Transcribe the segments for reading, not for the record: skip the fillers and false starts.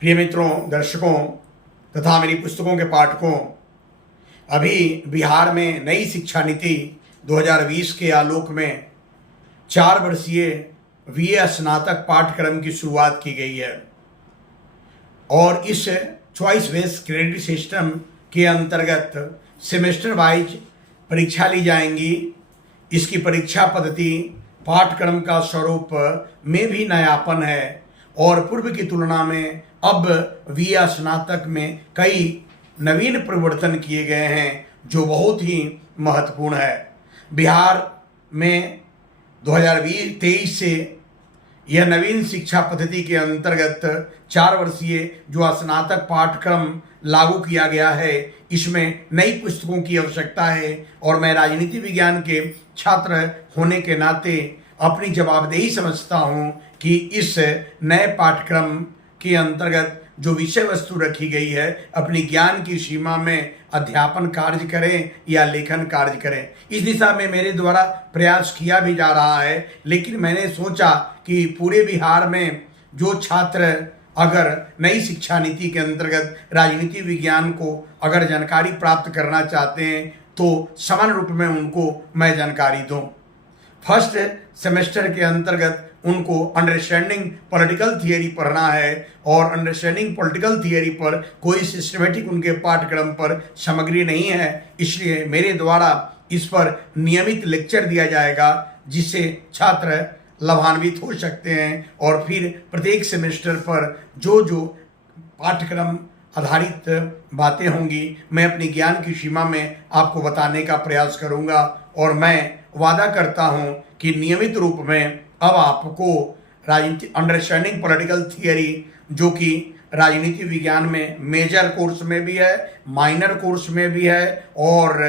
प्रिय मित्रों, दर्शकों तथा मेरी पुस्तकों के पाठकों, अभी बिहार में नई शिक्षा नीति 2020 के आलोक में 4 वर्षीय बीए स्नातक पाठ्यक्रम की शुरुआत की गई है और इस चॉइस बेस्ड क्रेडिट सिस्टम के अंतर्गत सेमेस्टर वाइज परीक्षा ली जाएंगी। इसकी परीक्षा पद्धति पाठ्यक्रम का स्वरूप में भी नयापन है और पूर्व की तुलना में अब बीए स्नातक में कई नवीन परिवर्तन किए गए हैं जो बहुत ही महत्वपूर्ण है। बिहार में 2023 से यह नवीन शिक्षा पद्धति के अंतर्गत 4 वर्षीय जो स्नातक पाठ्यक्रम लागू किया गया है, इसमें नई पुस्तकों की आवश्यकता है और मैं राजनीति विज्ञान के छात्र होने के नाते अपनी जवाबदेही समझता हूं कि इस नए पाठ्यक्रम के अंतर्गत जो विषय वस्तु रखी गई है, अपनी ज्ञान की सीमा में अध्यापन कार्य करें या लेखन कार्य करें। इस दिशा में मेरे द्वारा प्रयास किया भी जा रहा है, लेकिन मैंने सोचा कि पूरे बिहार में जो छात्र अगर नई शिक्षा नीति के अंतर्गत राजनीति विज्ञान को अगर जानकारी प्राप्त करना चाहते हैं तो समान रूप में उनको मैं जानकारी दूं। फर्स्ट सेमेस्टर के अंतर्गत उनको अंडरस्टैंडिंग पॉलिटिकल थियरी पढ़ना है और अंडरस्टैंडिंग पॉलिटिकल थियरी पर कोई सिस्टमेटिक उनके पाठ्यक्रम पर सामग्री नहीं है, इसलिए मेरे द्वारा इस पर नियमित लेक्चर दिया जाएगा जिससे छात्र लाभान्वित हो सकते हैं और फिर प्रत्येक सेमेस्टर पर जो जो पाठ्यक्रम आधारित बातें होंगी मैं अपनी ज्ञान की सीमा में आपको बताने का प्रयास करूंगा और मैं वादा करता हूं कि नियमित रूप में अब आपको राजनीति अंडरस्टैंडिंग पॉलिटिकल थियरी जो कि राजनीति विज्ञान में मेजर कोर्स में भी है, माइनर कोर्स में भी है और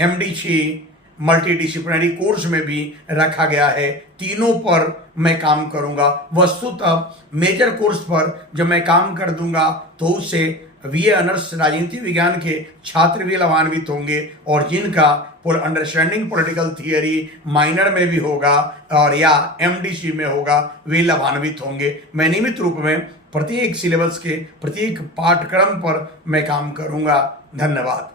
एमडीसी मल्टीडिसिप्लिनरी कोर्स में भी रखा गया है, तीनों पर मैं काम करूंगा। वस्तुतः मेजर कोर्स पर जब मैं काम कर दूंगा तो उससे बीए ऑनर्स राजनीति विज्ञान के छात्र भी लाभान्वित होंगे और जिनका अंडरस्टैंडिंग पॉलिटिकल थियरी माइनर में भी होगा और या एमडीसी में होगा वे लाभान्वित होंगे। मैं नियमित रूप में प्रत्येक सिलेबस के प्रत्येक पाठ्यक्रम पर मैं काम करूंगा। धन्यवाद।